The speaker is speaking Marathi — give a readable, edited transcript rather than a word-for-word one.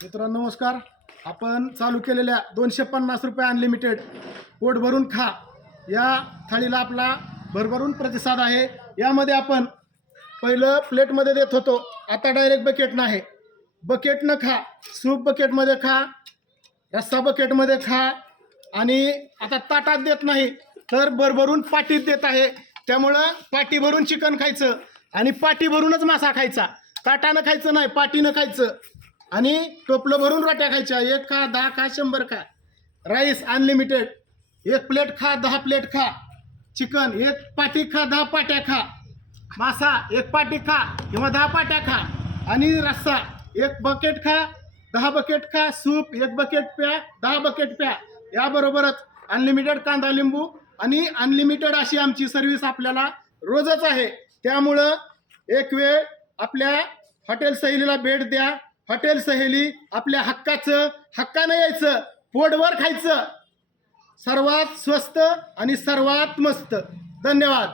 मित्रांनो नमस्कार. आपण चालू केलेल्या 250 रुपये अनलिमिटेड पोट भरून खा या थाळीला आपला भरभरून प्रतिसाद आहे. यामध्ये आपण पहिलं प्लेटमध्ये देत होतो, आता डायरेक्ट बकेटनं आहे. बकेटनं खा, सूप बकेटमध्ये खा, रस्सा बकेटमध्ये खा आणि आता ताटात देत नाही तर भरभरून पाटीत देत आहे. त्यामुळं पाटी भरून चिकन खायचं आणि पाटी भरूनच मासा खायचा. ताटानं खायचं नाही, पाटीनं खायचं आणि टोपलं भरून रोट्या खायच्या. 1 खा, 10 खा, 100 खा. राईस अनलिमिटेड, 1 प्लेट खा, 10 प्लेट खा. चिकन 1 पाटी खा, 10 पाट्या खा. मासा 1 पाटी खा किंवा 10 पाट्या खा. आणि रस्सा 1 बकेट खा, 10 बकेट खा. सूप 1 बकेट प्या, 10 बकेट प्या. याबरोबरच अनलिमिटेड कांदा लिंबू आणि अनलिमिटेड अशी आमची सर्व्हिस आपल्याला रोजच आहे. त्यामुळं एक वेळ आपल्या हॉटेल सहेलीला भेट द्या. हॉटेल सहेली आपल्या हक्कानं यायचं, पोटभर खायचं. सर्वात स्वस्त आणि सर्वात मस्त. धन्यवाद.